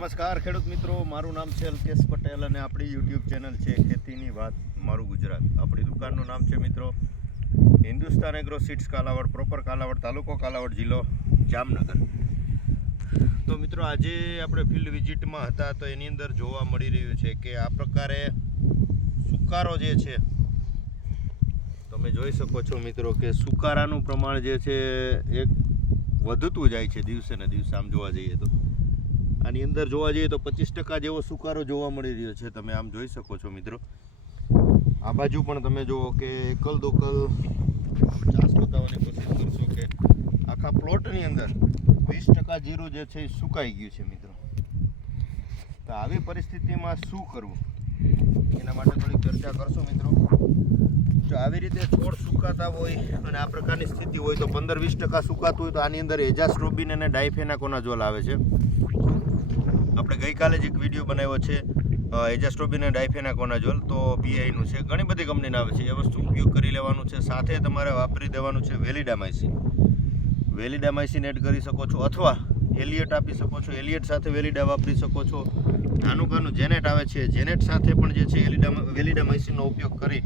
નમસ્કાર, ખેડૂત મિત્રો. મારું નામ છે અલ્કેશ પટેલ અને આપણી યુટ્યુબ ચેનલ છે ખેતીની વાત, મારું ગુજરાત. આપણી દુકાનનું નામ છે મિત્રો, Hindustan agro seeds Kalavad proper Kalavad, તાલુકો કાલાવડ જિલ્લો જામનગર. તો મિત્રો, આજે આપણે ફિલ્ડ વિઝિટમાં હતા તો એની અંદર જોવા મળી રહ્યું છે કે આ પ્રકારે સુકારો જે છે, તમે જોઈ શકો છો મિત્રો કે સુકારાનું પ્રમાણ જે છે એક વધતું જાય છે દિવસે ને દિવસે. આમ જોવા જઈએ તો આની અંદર જોવા જઈએ તો પચીસ ટકા જેવો સુકારો જોવા મળી રહ્યો છે. તમે આમ જોઈ શકો છો મિત્રો. આ બાજુ પણ તમે જુઓ કે એકલ દોકલ ચાસ બતાવવાની કોશિશ કરશો કે આખા પ્લોટની અંદર વીસ ટકા જીરું જે છે એ સુકાઈ ગયું છે મિત્રો. તો આવી પરિસ્થિતિમાં શું કરવું? એના માટે થોડીક ચર્ચા કરશું મિત્રો. જો આવી રીતે છોડ સુકાતા હોય અને આ પ્રકારની સ્થિતિ હોય તો પંદર વીસ ટકા સુકાતું હોય તો આની અંદર એજાસ્ટ્રોબિન અને ડાયફેનાકોનાઝોલ આવે છે. આપણે ગઈકાલે જ એક વીડિયો બનાવ્યો છે એજાસ્ટ્રોબિન અને ડાયફેનાકોનાઝોલ તો પીઆઈનું છે. ઘણી બધી કંપનીના આવે છે. એ વસ્તુ ઉપયોગ કરી લેવાનું છે. સાથે તમારે વાપરી દેવાનું છે વેલિડામાઇસિન. વેલિડામાઇસિન એડ કરી શકો છો અથવા એલિયટ આપી શકો છો. એલિયટ સાથે વેલિડા વાપરી શકો છો. નાનું જેનેટ આવે છે. જેનેટ સાથે પણ જે છે એલિડા વેલિડામાઇસિનનો ઉપયોગ કરી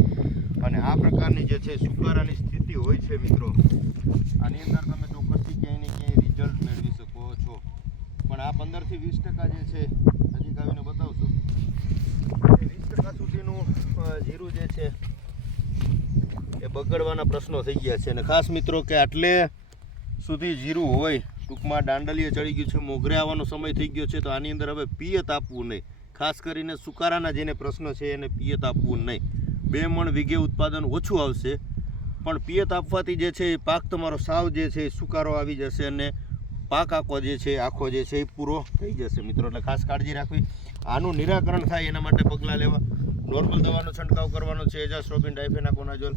અને આ પ્રકારની જે છે સુકારાની સ્થિતિ હોય છે મિત્રો. આની અંદર તમે ચોક્કસથી ક્યાંય ને ક્યાંય રિઝલ્ટ મેળવી શકો પંદરથી વીસ ટકા જે છે નજીક આવીને બતાવશું. વીસ ટકા સુધીનું જીરું જે છે, એ બગડવાના પ્રશ્નો થઈ ગયા છે. અને ખાસ મિત્રો કે આટલે સુધી જીરું હોય, ટૂંકમાં દાંડલીએ ચડી ગયું છે, મોગરે આવવાનો સમય થઈ ગયો છે, તો આની અંદર હવે પિયત આપવું નહીં. ખાસ કરીને સુકારાના જેને પ્રશ્ન છે, એને પિયત આપવું નહીં. બે મણ વીઘે ઉત્પાદન ઓછું આવશે, પણ પિયત આપવાથી જે છે, એ પાક તમારો સાવ જે છે, એ સુકારો આવી જશે અને પાક આખો જે છે, આખો જે છે એ પૂરો થઈ જશે મિત્રો. એટલે ખાસ કાળજી રાખવી. આનું નિરાકરણ થાય એના માટે પગલાં લેવા. નોર્મલ દવાનો છંટકાવ કરવાનો છે એજાસ્ટ્રોબિન ડાયફેનાકોનાઝોલ.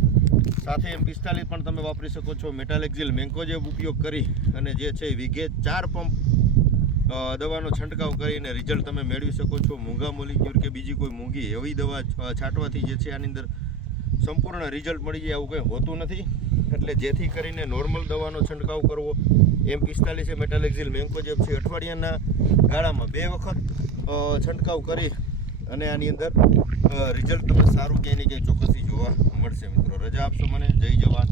સાથે એમ પિસ્તાલીસ પણ તમે વાપરી શકો છો. મેટાલેક્ઝિલ મેન્કોજેબ ઉપયોગ કરી અને જે છે વિઘે ચાર પંપ દવાનો છંટકાવ કરીને રિઝલ્ટ તમે મેળવી શકો છો. મૂંગા મોલિક્યુલ કે બીજી કોઈ મૂંગી એવી દવા છાંટવાથી જે છે આની અંદર સંપૂર્ણ રિઝલ્ટ મળી જાય, આવું કંઈ હોતું નથી. એટલે જેથી કરીને નોર્મલ દવાનો છંટકાવ કરવો. એમ પિસ્તાલીસ મેટાલેક્ઝિલ મેન્કોજેબ છે. અઠવાડિયાના ગાળામાં બે વખત છંટકાવ કરી અને આની અંદર રિઝલ્ટ તમને સારું ક્યાંય ને ક્યાંય ચોક્કસથી જોવા મળશે મિત્રો. રજા આપશો મને. જય જવાન.